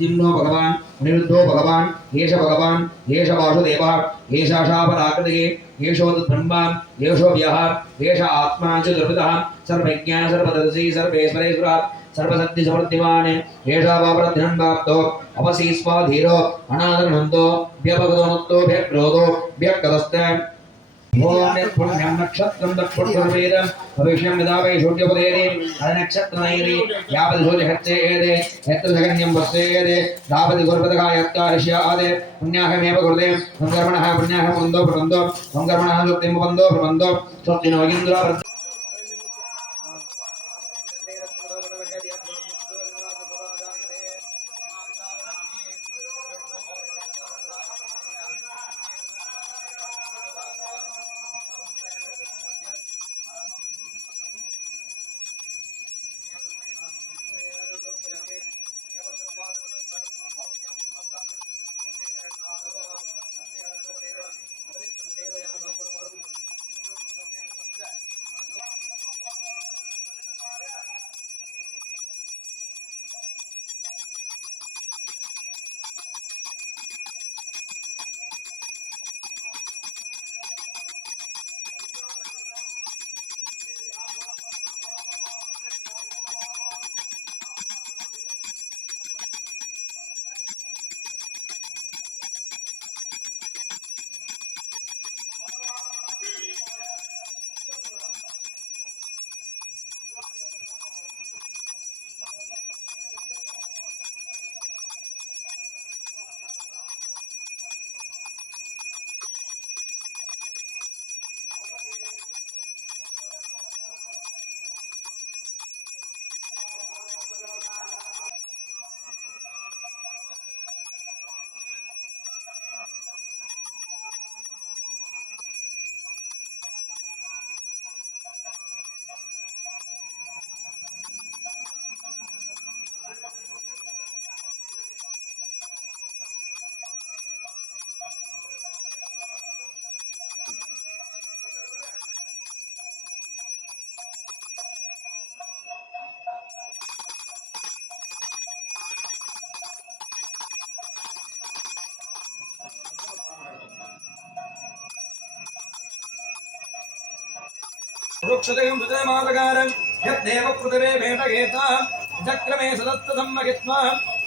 उद्दिम्नो भगवान् अनिरुद्धो भगवान् एष भगवान् एष वासुदेवः एष शापराकृतिः एषोद्ब्रह्मा एषो व्यः एष आत्मा च दुर्विदः सर्वज्ञः सर्वदर्शी सर्वेश्वरेश्वरः सर्वशक्तिसमृद्धिमान् एषा वापरध्यान्वाप्तो अपसि स्वाधीरो अनादरनन्दो व्यपगतोमुक्तो व्यक्रोधो व्यक्तदस्ते ओम पुण्यं नक्षत्रं दक्षुर्वेदं भविष्यं यदा वै सूर्योदये नक्षत्रनैरि यावत् सूर्यहत्तेयते यत्र जगन्यं वस्तेयते तावत् गुरुपदकायत्कारश्यादे पुण्याहमेव गुरुदे संकर्मणः पुण्याहं वन्दो प्रबन्धो संकर्मणः सुक्तिं वन्दो प्रबन्धो स्वस्तिनो इन्द्रो वृक्षदेवं सुजयमालकारं यद्देव पृथिवे भेटगेता चक्रमे सदत्तधम्मगित्वा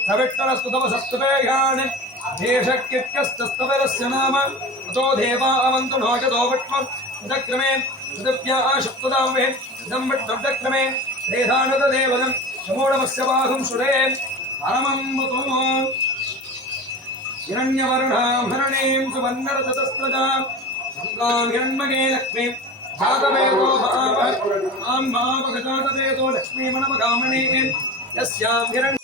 सविट्टरस्तु तव सत्तुपेयान् देशक्यस्तस्तवरस्य नाम अतो देवा अवन्तु नोचतो विट्मं चक्रमे पृथिव्या शब्ददावे इदं विट्टचक्रमे रेधानतदेवदं शमोडमस्य बाहुं सुरे परमं मुतो हिरण्यवर्णां हरणीं सुवर्णरथतस्त्रजां गङ्गां हिरण्मगे लक्ष्मीं जातवेदो भावः आं भावगजातवेदो लक्ष्मीमनमगामणीं यस्यां हिरण्य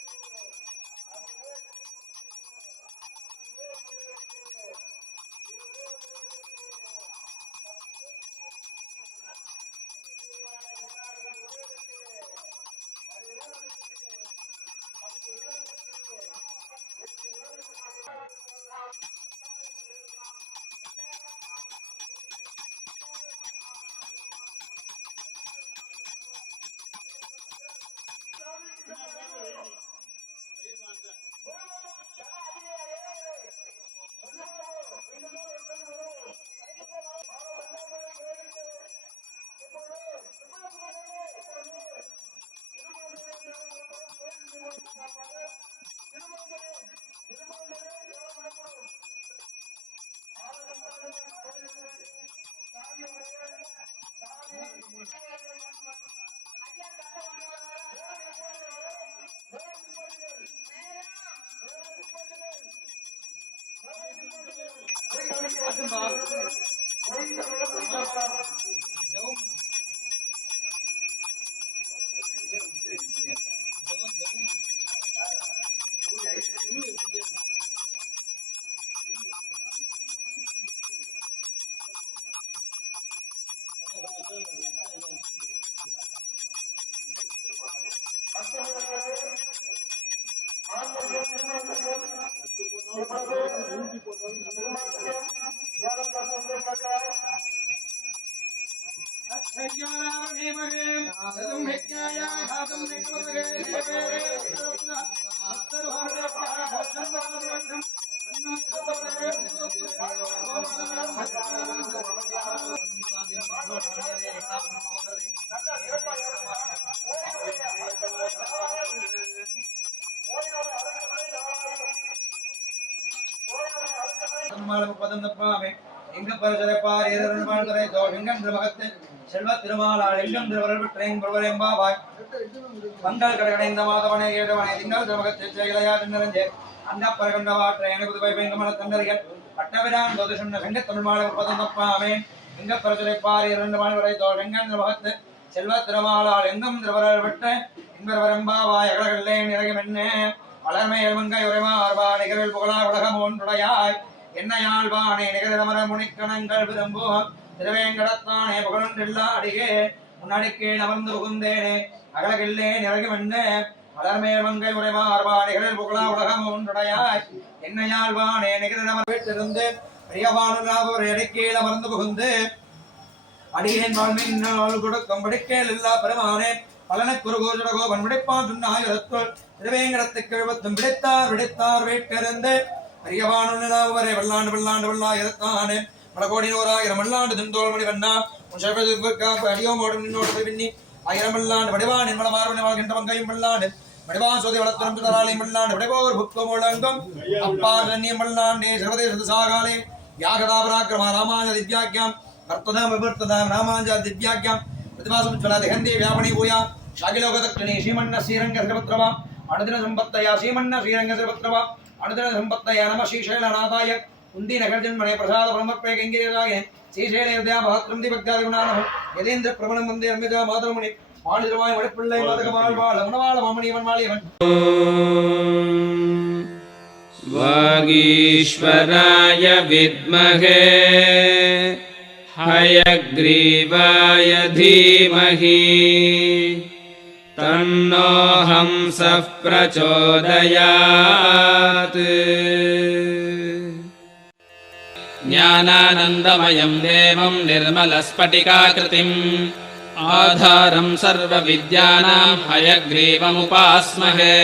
எங்க பரசரப்பார் ஏரருள்வாள் துறை தோஷங்கன் திருமகத்து செல்வ திருமாலாள் எங்கம் திருவருள் பெற்றேன் பிரபலெம்பாவாய் பங்கள் கடகடைந்த மாதவனை ஏழவனை திங்கள் திருமகத்து செயலையா தின்னரஞ்சே அந்த பரகண்டவாற்றை எனக்கு வைபெங்கமல தந்தரிகள் பட்டவிரான் தோதுஷன்ன சங்க தமிழ்மாலை உற்பதந்தப்பாமே எங்க பரசரப்பார் ஏரருள்வாள் துறை தோஷங்கன் திருமகத்து செல்வ திருமாலாள் எங்கம் திருவருள் பெற்ற இன்பரம்பா,வாய் அகலகல்லே நிறையும் என்ன வளர்மை எழுமங்கை உரைமா ஆர்வா நிகழ்வில் புகழா உலகம் ஒன்றுடையாய் என்னையாழ்வானே நிகழமர முனிக்கணங்கள் விரும்பும் திருவேங்கடத்தானே புகழொன்றில்லா அடிகே முன்னடிக்கே அமர்ந்து புகுந்தேனே அகலகில்லே நிறையும் என்ன வளர்மேல் மங்கை உரைமா ஆர்வா நிகழில் புகழா உலகம் ஒன்றுடையாய் என்னையாழ்வானே நிகழமர வீட்டிலிருந்து பிரியவானுராவோர் இடைக்கீழ் அமர்ந்து புகுந்து அடியேன் வாழ்மின் நாள் கொடுக்கும் படிக்கேள் இல்லா பெருமானே பலனக்குருகோஜடகோபன் விடைப்பான் சொன்னாயிரத்துள் திருவேங்கடத்துக்கு எழுபத்தும் விடைத்தார் வீட்டிலிருந்து பெரியவானுவரை வெள்ளாண்டு வெள்ளாண்டு வெள்ளாயிரத்தானே பலகோடி 100,000 வெள்ளாண்டு தின்தோள் மணி வண்ணா அடியோமோடும் நின்னோடு பின்னி 1000 வெள்ளாண்டு வடிவான் என்பன மார்பனை வாழ்கின்ற வங்கையும் வெள்ளாண்டு வடிவான் சோதி வளர்த்தரும் தராளையும் வெள்ளாண்டு விடைபோர் புக்கம் முழங்கும் அப்பா ரண்யம் வெள்ளாண்டே சர்வதேச சாகாலே யாகதாபராக்கிரம ராமாஞ்ச திவ்யாக்கியம் வர்த்ததாம் விவர்த்ததாம் ராமாஞ்ச திவ்யாக்கியம் பிரதிமாசமுச்சலா திகந்தே வியாபணி பூயா ஷாகிலோகதக்ஷணி ஸ்ரீமன்ன ஸ்ரீரங்க சிரபத்ரவா அனுதின சம்பத்தயா ஸ்ரீமன்ன ஸ்ரீரங்க சிரபத்ரவா அனுதின சம்பத்தயா நம ஸ்ரீசைலநாதாய குந்தி நகர்ஜன்மனை பிரசாத பிரமப்பே கங்கிராய ஸ்ரீசைலேர்தயா மகத்ரம் திபக்தாதி குணானஹம் யதேந்திர பிரமணம் வந்தே அமிதா மாதரமுனி மாளிரவாய் மழைப்பிள்ளை மதக வாழ்வாள மணவாள மாமணிவன் மாளியவன் வாகீஸ்வராய வித்மஹே हयग्रीवाय धीमहि तन्नो हंसः प्रचोदयात् ज्ञानानन्दमयं देवं निर्मलस्फटिकाकृतिम् आधारं सर्वविद्यानां हयग्रीवमुपास्महे